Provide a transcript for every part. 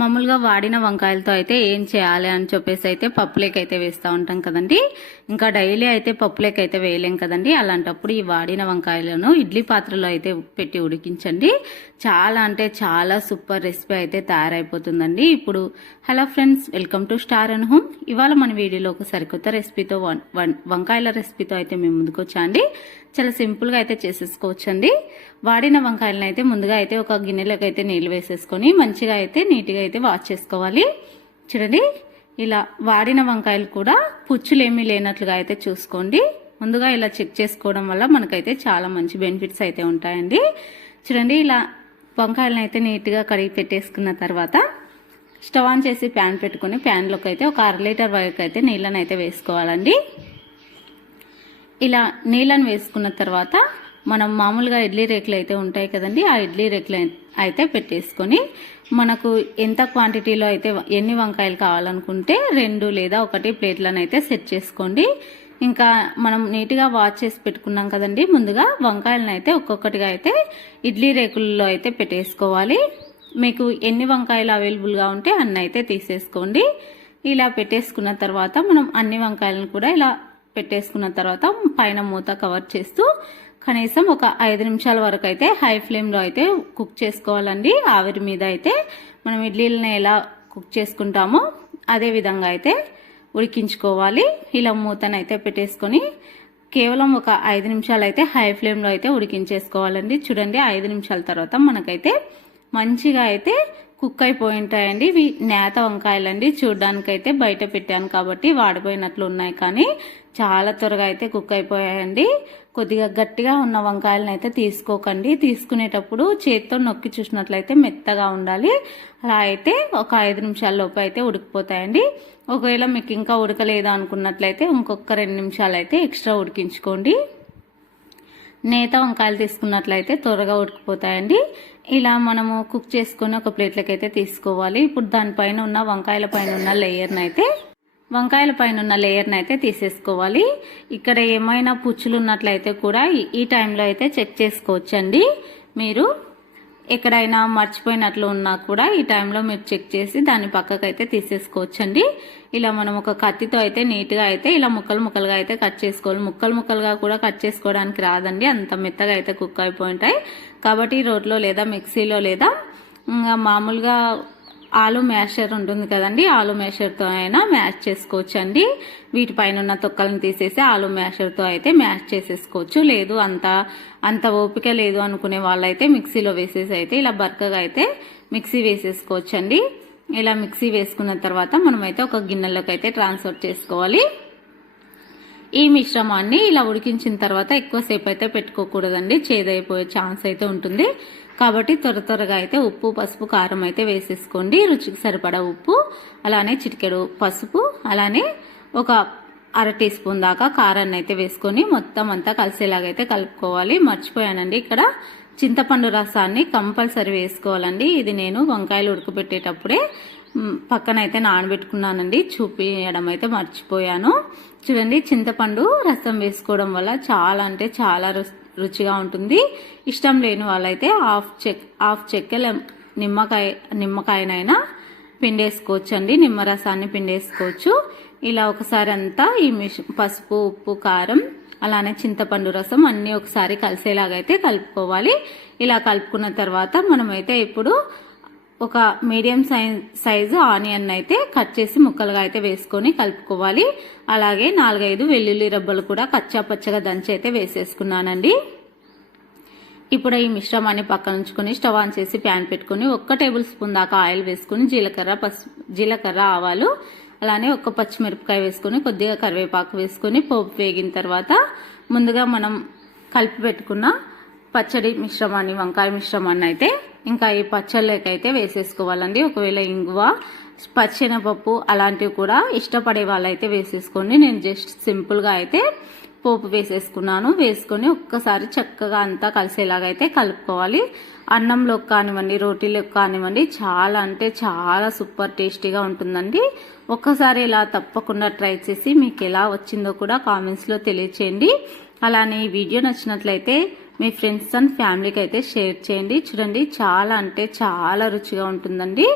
మామూలుగా వాడిన వంకాయలతో అయితే ఏం చేయాలి అని చెప్పేసి అయితే పప్పులేకి అయితే వేస్తూ ఉంటాం కదండి. ఇంకా డైలీ అయితే పప్పులేకి అయితే వేయలేం కదండి. అలాంటప్పుడు ఈ వాడిన వంకాయలను ఇడ్లీ పాత్రలో అయితే పెట్టి ఉడికించండి. చాలా అంటే చాలా సూపర్ రెసిపీ అయితే తయారైపోతుందండి. ఇప్పుడు hello friends, welcome to star and home. ఇవాళ మన వీడియోలో ఒక సరికొత్త రెసిపీతో వంకాయల రెసిపీతో అయితే మేము ముందుకు వచ్చాండి. చాలా సింపుల్గా అయితే చేసేసుకోవచ్చండి. వాడిన వంకాయలను అయితే ముందుగా అయితే ఒక గిన్నెలోకి అయితే నీళ్ళు వేసేసుకొని మంచిగా అయితే నీట్గా అయితే వాష్ చేసుకోవాలి. చూడండి, ఇలా వాడిన వంకాయలు కూడా పుచ్చులేమీ లేనట్లుగా అయితే చూసుకోండి. ముందుగా ఇలా చెక్ చేసుకోవడం వల్ల మనకైతే చాలా మంచి బెనిఫిట్స్ అయితే ఉంటాయండి. చూడండి, ఇలా వంకాయలను అయితే నీట్గా కడిగి పెట్టేసుకున్న తర్వాత స్టవ్ ఆన్ చేసి ప్యాన్ పెట్టుకుని ప్యాన్లోకి అయితే ఒక 1/2 లీటర్ వరకు అయితే నీళ్ళని అయితే వేసుకోవాలండి. ఇలా నీళ్ళని వేసుకున్న తర్వాత మనం మామూలుగా ఇడ్లీ రేకులు అయితే ఉంటాయి కదండి, ఆ ఇడ్లీ రేకులు అయితే పెట్టేసుకొని మనకు ఎంత క్వాంటిటీలో అయితే ఎన్ని వంకాయలు కావాలనుకుంటే 2 లేదా 1 ప్లేట్లను అయితే సెట్ చేసుకోండి. ఇంకా మనం నీట్గా వాష్ చేసి పెట్టుకున్నాం కదండి, ముందుగా వంకాయలను అయితే ఒక్కొక్కటిగా అయితే ఇడ్లీ రేకుల్లో అయితే పెట్టేసుకోవాలి. మీకు ఎన్ని వంకాయలు అవైలబుల్గా ఉంటే అన్ని అయితే తీసేసుకోండి. ఇలా పెట్టేసుకున్న తర్వాత మనం అన్ని వంకాయలను కూడా ఇలా పెట్టేసుకున్న తర్వాత పైన మూత కవర్ చేస్తూ కనీసం ఒక 5 నిమిషాల వరకు అయితే హై ఫ్లేమ్లో అయితే కుక్ చేసుకోవాలండి. ఆవిరి మీద అయితే మనం ఇడ్లీలను ఎలా కుక్ చేసుకుంటామో అదే విధంగా అయితే ఉడికించుకోవాలి. ఇలా మూతను అయితే పెట్టేసుకొని కేవలం ఒక 5 నిమిషాలు అయితే హై ఫ్లేమ్లో అయితే ఉడికించేసుకోవాలండి. చూడండి, 5 నిమిషాల తర్వాత మనకైతే మంచిగా అయితే కుక్ అయిపోయి ఉంటాయండి. ఇవి నేత వంకాయలండి. చూడడానికైతే బయట పెట్టాను కాబట్టి వాడిపోయినట్లు ఉన్నాయి, కానీ చాలా త్వరగా అయితే కుక్ అయిపోయాయండి. కొద్దిగా గట్టిగా ఉన్న వంకాయలను అయితే తీసుకోకండి. తీసుకునేటప్పుడు చేతితో నొక్కి చూసినట్లయితే మెత్తగా ఉండాలి. అలా అయితే ఒక 5 నిమిషాల లోపు అయితే ఉడికిపోతాయండి. ఒకవేళ మీకు ఇంకా ఉడకలేదు అనుకున్నట్లయితే ఇంకొక 2 నిమిషాలు అయితే ఎక్స్ట్రా ఉడికించుకోండి. నేత వంకాయలు తీసుకున్నట్లయితే త్వరగా ఉడికిపోతాయండి. ఇలా మనము కుక్ చేసుకొని ఒక ప్లేట్లకి అయితే తీసుకోవాలి. ఇప్పుడు దానిపైన ఉన్న వంకాయల పైన ఉన్న లేయర్ని అయితే తీసేసుకోవాలి. ఇక్కడ ఏమైనా పుచ్చులు ఉన్నట్లయితే కూడా ఈ టైంలో అయితే చెక్ చేసుకోవచ్చండి. మీరు ఎక్కడైనా మర్చిపోయినట్లు ఉన్నా కూడా ఈ టైంలో మీరు చెక్ చేసి దాన్ని పక్కకు అయితే తీసేసుకోవచ్చండి. ఇలా మనం ఒక కత్తితో అయితే నీట్గా అయితే ఇలా ముక్కలుగా అయితే కట్ చేసుకోవాలి. ముక్కలుగా కూడా కట్ చేసుకోవడానికి రాదండి, అంత మెత్తగా అయితే కుక్ అయిపోయి ఉంటాయి. కాబట్టి రోట్లో లేదా మిక్సీలో లేదా మామూలుగా ఆలు మ్యాషర్ ఉంటుంది కదండి, ఆలు మ్యాషర్తో అయినా మ్యాష్ చేసుకోవచ్చండి. వీటిపైన ఉన్న తొక్కలను తీసేసి ఆలు మ్యాషర్తో అయితే మ్యాష్ చేసేసుకోవచ్చు. లేదు అంత ఓపిక లేదు అనుకునే వాళ్ళైతే మిక్సీలో వేసేసి అయితే ఇలా బరకగా అయితే మిక్సీ వేసేసుకోవచ్చండి. ఇలా మిక్సీ వేసుకున్న తర్వాత మనమైతే ఒక గిన్నెలోకి అయితే ట్రాన్స్ఫర్ చేసుకోవాలి. ఈ మిశ్రమాన్ని ఇలా ఉడికించిన తర్వాత ఎక్కువసేపు అయితే పెట్టుకోకూడదండి, చేదైపోయే ఛాన్స్ అయితే ఉంటుంది. కాబట్టి త్వరగా అయితే ఉప్పు, పసుపు, కారం అయితే వేసేసుకోండి. రుచికి సరిపడా ఉప్పు, అలానే చిటికెడు పసుపు, అలానే ఒక 1/2 టీ స్పూన్ దాకా కారాన్ని అయితే వేసుకొని మొత్తం అంతా కలిసేలాగైతే కలుపుకోవాలి. మర్చిపోయానండి, ఇక్కడ చింతపండు రసాన్ని కంపల్సరీ వేసుకోవాలండి. ఇది నేను వంకాయలు ఉడకబెట్టేటప్పుడే పక్కన అయితే నానబెట్టుకున్నానండి, చూపించడం అయితే మర్చిపోయాను. చూడండి, చింతపండు రసం వేసుకోవడం వల్ల చాలా అంటే చాలా రుచిగా ఉంటుంది. ఇష్టం లేని వాళ్ళైతే హాఫ్ చెక్క నిమ్మకాయనైనా పిండేసుకోవచ్చండి, నిమ్మరసాన్ని పిండేసుకోవచ్చు. ఇలా ఒకసారి అంతా ఈ పసుపు, ఉప్పు, కారం, అలానే చింతపండు రసం అన్నీ ఒకసారి కలిసేలాగైతే కలుపుకోవాలి. ఇలా కలుపుకున్న తర్వాత మనమైతే ఇప్పుడు ఒక మీడియం సైజు ఆనియన్ అయితే కట్ చేసి ముక్కలుగా అయితే వేసుకొని కలుపుకోవాలి. అలాగే 4-5 వెల్లుల్లి రెబ్బలు కూడా కచ్చా పచ్చగా దంచి అయితే వేసేసుకున్నానండి. ఇప్పుడు ఈ మిశ్రమాన్ని పక్కన ఉంచుకొని స్టవ్ ఆన్ చేసి ప్యాన్ పెట్టుకుని 1 టేబుల్ స్పూన్ దాకా ఆయిల్ వేసుకుని జీలకర్ర, ఆవాలు, అలానే 1 పచ్చిమిరపకాయ వేసుకొని కొద్దిగా కరివేపాకు వేసుకొని పోపు వేగిన తర్వాత ముందుగా మనం కలిపి పెట్టుకున్న పచ్చడి మిశ్రమాన్ని, వంకాయ మిశ్రమాన్ని అయితే ఇంకా ఈ పచ్చళ్ళకి అయితే వేసేసుకోవాలండి. ఒకవేళ ఇంగువ, పచ్చెనపప్పు అలాంటివి కూడా ఇష్టపడే వాళ్ళైతే వేసేసుకోండి. నేను జస్ట్ సింపుల్గా అయితే పోపు వేసేసుకున్నాను. వేసుకొని ఒక్కసారి చక్కగా అంతా కలిసేలాగా అయితే కలుపుకోవాలి. అన్నంలోకి కానివ్వండి, రోటీలోకి కానివ్వండి, చాలా అంటే చాలా సూపర్ టేస్టీగా ఉంటుందండి. ఒక్కసారి ఇలా తప్పకుండా ట్రై చేసి మీకు ఎలా వచ్చిందో కూడా కామెంట్స్లో తెలియచేయండి. అలానే ఈ వీడియో నచ్చినట్లయితే మీ ఫ్రెండ్స్ అండ్ ఫ్యామిలీకి అయితే షేర్ చేయండి. చూడండి చాలా అంటే చాలా రుచిగా ఉంటుందండి.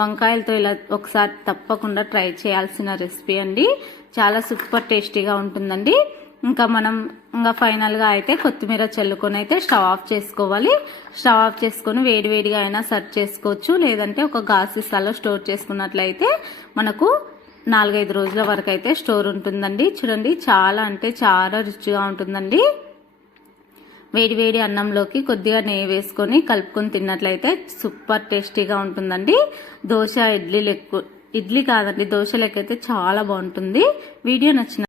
వంకాయలతో ఇలా ఒకసారి తప్పకుండా ట్రై చేయాల్సిన రెసిపీ అండి. చాలా సూపర్ టేస్టీగా ఉంటుందండి. ఇంకా ఫైనల్గా అయితే కొత్తిమీర చల్లుకొని అయితే స్టవ్ ఆఫ్ చేసుకోవాలి. స్టవ్ ఆఫ్ చేసుకొని వేడివేడిగా అయినా సర్వ్ చేసుకోవచ్చు, లేదంటే ఒక గాజు సీసాలో స్టోర్ చేసుకున్నట్లయితే మనకు 4-5 రోజుల వరకు అయితే స్టోర్ ఉంటుందండి. చూడండి చాలా అంటే చాలా రుచిగా ఉంటుందండి. వేడివేడి అన్నంలోకి కొద్దిగా నెయ్యి వేసుకొని కలుపుకొని తిన్నట్లయితే సూపర్ టేస్టీగా ఉంటుందండి. దోశ, ఇడ్లీ కాదండి, దోశ లెక్కైతే చాలా బాగుంటుంది. వీడియో నచ్చిన